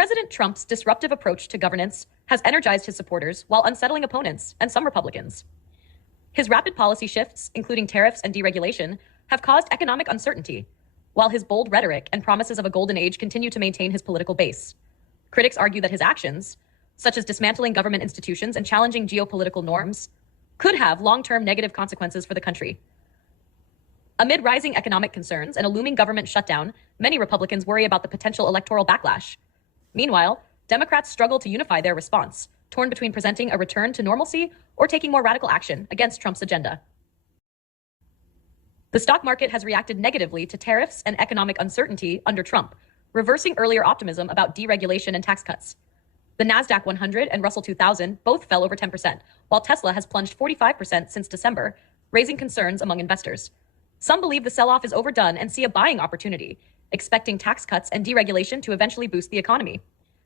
President Trump's disruptive approach to governance has energized his supporters while unsettling opponents and some Republicans. His rapid policy shifts, including tariffs and deregulation, have caused economic uncertainty, while his bold rhetoric and promises of a golden age continue to maintain his political base. Critics argue that his actions, such as dismantling government institutions and challenging geopolitical norms, could have long-term negative consequences for the country. Amid rising economic concerns and a looming government shutdown, many Republicans worry about the potential electoral backlash. Meanwhile, Democrats struggle to unify their response, torn between presenting a return to normalcy or taking more radical action against Trump's agenda. The stock market has reacted negatively to tariffs and economic uncertainty under Trump, reversing earlier optimism about deregulation and tax cuts. The Nasdaq 100 and Russell 2000 both fell over 10%, while Tesla has plunged 45% since December, raising concerns among investors. Some believe the sell-off is overdone and see a buying opportunity, expecting tax cuts and deregulation to eventually boost the economy.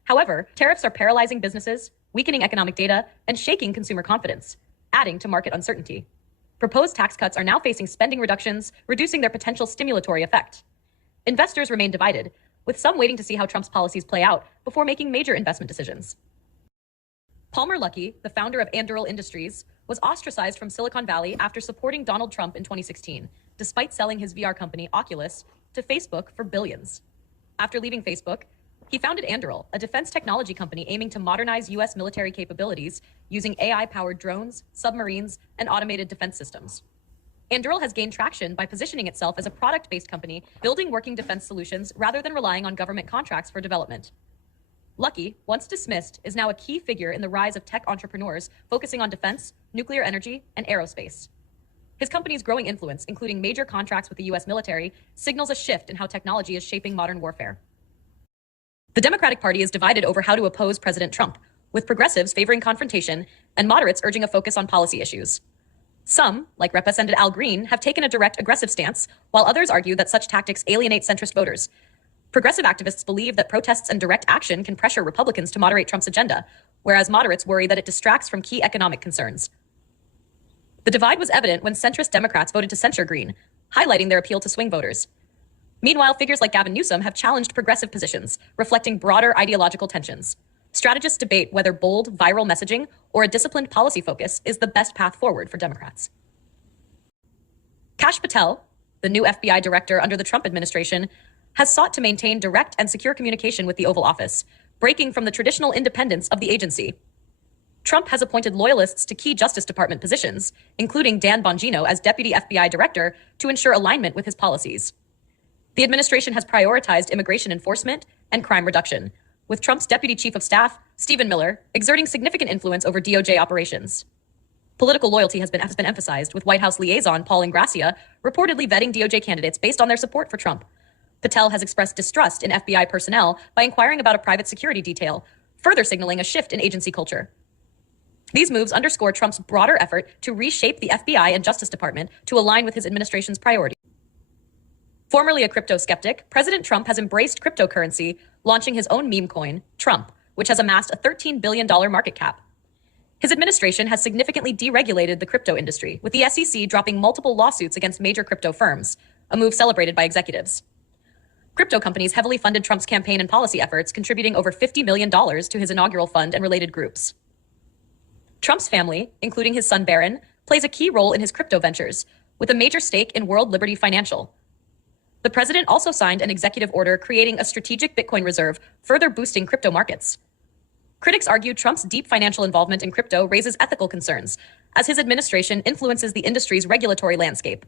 However, tariffs are paralyzing businesses, weakening economic data, and shaking consumer confidence, adding to market uncertainty. Proposed tax cuts are now facing spending reductions, reducing their potential stimulatory effect. Investors remain divided, with some waiting to see how Trump's policies play out before making major investment decisions. Palmer Luckey, the founder of Anduril Industries, was ostracized from Silicon Valley after supporting Donald Trump in 2016, despite selling his VR company, Oculus, to Facebook for billions. After leaving Facebook, he founded Anduril, a defense technology company aiming to modernize U.S. military capabilities using AI-powered drones, submarines, and automated defense systems. Anduril has gained traction by positioning itself as a product-based company, building working defense solutions rather than relying on government contracts for development. Luckey, once dismissed, is now a key figure in the rise of tech entrepreneurs focusing on defense, nuclear energy, and aerospace. His company's growing influence, including major contracts with the U.S. military, signals a shift in how technology is shaping modern warfare. The Democratic Party is divided over how to oppose President Trump, with progressives favoring confrontation and moderates urging a focus on policy issues. Some, like Representative Al Green, have taken a direct, aggressive stance, while others argue that such tactics alienate centrist voters. Progressive activists believe that protests and direct action can pressure Republicans to moderate Trump's agenda, whereas moderates worry that it distracts from key economic concerns. The divide was evident when centrist Democrats voted to censure Green, highlighting their appeal to swing voters. Meanwhile, figures like Gavin Newsom have challenged progressive positions, reflecting broader ideological tensions. Strategists debate whether bold, viral messaging or a disciplined policy focus is the best path forward for Democrats. Kash Patel, the new FBI director under the Trump administration, has sought to maintain direct and secure communication with the Oval Office, breaking from the traditional independence of the agency. Trump has appointed loyalists to key Justice Department positions, including Dan Bongino as deputy FBI director, to ensure alignment with his policies. The administration has prioritized immigration enforcement and crime reduction, with Trump's deputy chief of staff, Stephen Miller, exerting significant influence over DOJ operations. Political loyalty has been emphasized, with White House liaison Paul Ingrassia reportedly vetting DOJ candidates based on their support for Trump. Patel has expressed distrust in FBI personnel by inquiring about a private security detail, further signaling a shift in agency culture. These moves underscore Trump's broader effort to reshape the FBI and Justice Department to align with his administration's priorities. Formerly a crypto skeptic, President Trump has embraced cryptocurrency, launching his own meme coin, Trump, which has amassed a $13 billion market cap. His administration has significantly deregulated the crypto industry, with the SEC dropping multiple lawsuits against major crypto firms, a move celebrated by executives. Crypto companies heavily funded Trump's campaign and policy efforts, contributing over $50 million to his inaugural fund and related groups. Trump's family, including his son Barron, plays a key role in his crypto ventures, with a major stake in World Liberty Financial. The president also signed an executive order creating a strategic Bitcoin reserve, further boosting crypto markets. Critics argue Trump's deep financial involvement in crypto raises ethical concerns, as his administration influences the industry's regulatory landscape.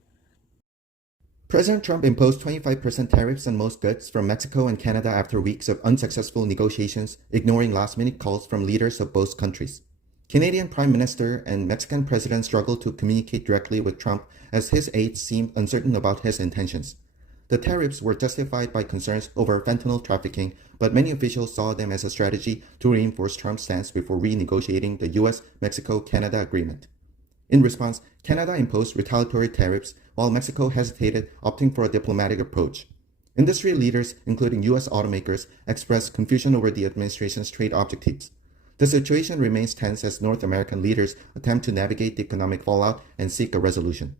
President Trump imposed 25% tariffs on most goods from Mexico and Canada after weeks of unsuccessful negotiations, ignoring last-minute calls from leaders of both countries. Canadian Prime Minister and Mexican President struggled to communicate directly with Trump as his aides seemed uncertain about his intentions. The tariffs were justified by concerns over fentanyl trafficking, but many officials saw them as a strategy to reinforce Trump's stance before renegotiating the U.S.-Mexico-Canada agreement. In response, Canada imposed retaliatory tariffs, while Mexico hesitated, opting for a diplomatic approach. Industry leaders, including U.S. automakers, expressed confusion over the administration's trade objectives. The situation remains tense as North American leaders attempt to navigate the economic fallout and seek a resolution.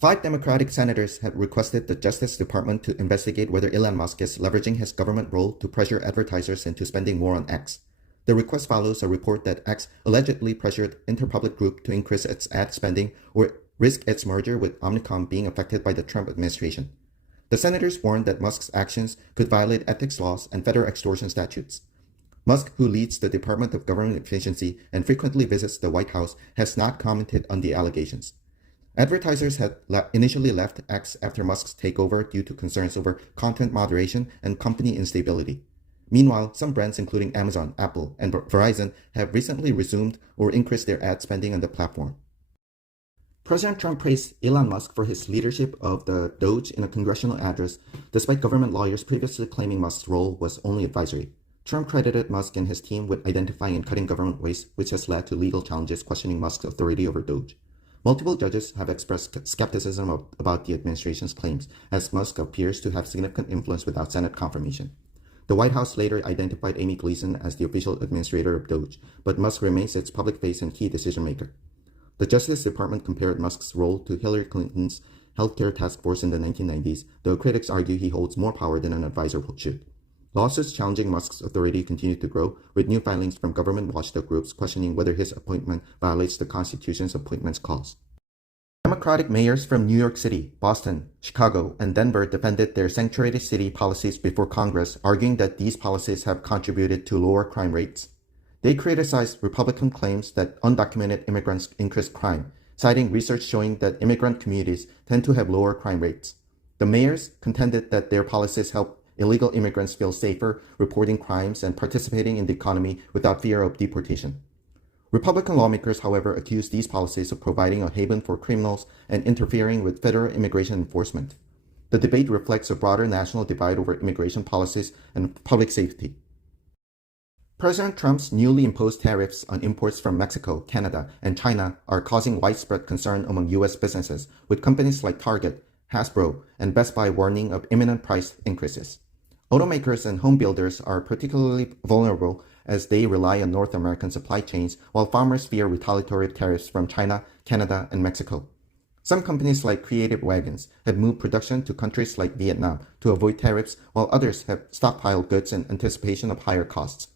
5 Democratic senators had requested the Justice Department to investigate whether Elon Musk is leveraging his government role to pressure advertisers into spending more on X. The request follows a report that X allegedly pressured Interpublic Group to increase its ad spending or risk its merger with Omnicom being affected by the Trump administration. The senators warned that Musk's actions could violate ethics laws and federal extortion statutes. Musk, who leads the Department of Government Efficiency and frequently visits the White House, has not commented on the allegations. Advertisers had initially left X after Musk's takeover due to concerns over content moderation and company instability. Meanwhile, some brands including Amazon, Apple, and Verizon have recently resumed or increased their ad spending on the platform. President Trump praised Elon Musk for his leadership of the Doge in a congressional address, despite government lawyers previously claiming Musk's role was only advisory. Trump credited Musk and his team with identifying and cutting government waste, which has led to legal challenges questioning Musk's authority over Doge. Multiple judges have expressed skepticism about the administration's claims, as Musk appears to have significant influence without Senate confirmation. The White House later identified Amy Gleason as the official administrator of Doge, but Musk remains its public face and key decision maker. The Justice Department compared Musk's role to Hillary Clinton's healthcare task force in the 1990s, though critics argue he holds more power than an advisor should. Lawsuits challenging Musk's authority continue to grow, with new filings from government watchdog groups questioning whether his appointment violates the Constitution's appointments clause. Democratic mayors from New York City, Boston, Chicago, and Denver defended their sanctuary city policies before Congress, arguing that these policies have contributed to lower crime rates. They criticized Republican claims that undocumented immigrants increase crime, citing research showing that immigrant communities tend to have lower crime rates. The mayors contended that their policies help illegal immigrants feel safer reporting crimes and participating in the economy without fear of deportation. Republican lawmakers, however, accused these policies of providing a haven for criminals and interfering with federal immigration enforcement. The debate reflects a broader national divide over immigration policies and public safety. President Trump's newly imposed tariffs on imports from Mexico, Canada, and China are causing widespread concern among U.S. businesses, with companies like Target, Hasbro, and Best Buy warning of imminent price increases. Automakers and home builders are particularly vulnerable as they rely on North American supply chains, while farmers fear retaliatory tariffs from China, Canada, and Mexico. Some companies like Creative Wagons have moved production to countries like Vietnam to avoid tariffs, while others have stockpiled goods in anticipation of higher costs.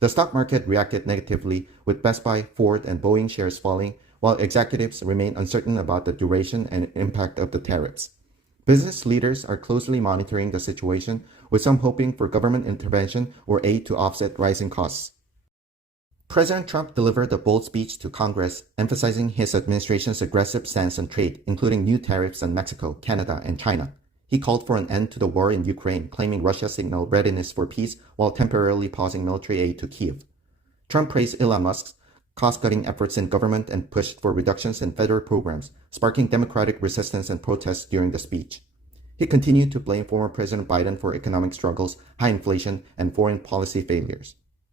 The stock market reacted negatively, with Best Buy, Ford, and Boeing shares falling, while executives remain uncertain about the duration and impact of the tariffs. Business leaders are closely monitoring the situation, with some hoping for government intervention or aid to offset rising costs. President Trump delivered a bold speech to Congress, emphasizing his administration's aggressive stance on trade, including new tariffs on Mexico, Canada, and China. He called for an end to the war in Ukraine, claiming Russia signaled readiness for peace while temporarily pausing military aid to Kyiv. Trump praised Elon Musk's cost-cutting efforts in government and pushed for reductions in federal programs, sparking Democratic resistance and protests during the speech. He continued to blame former President Biden for economic struggles, high inflation, and foreign policy failures.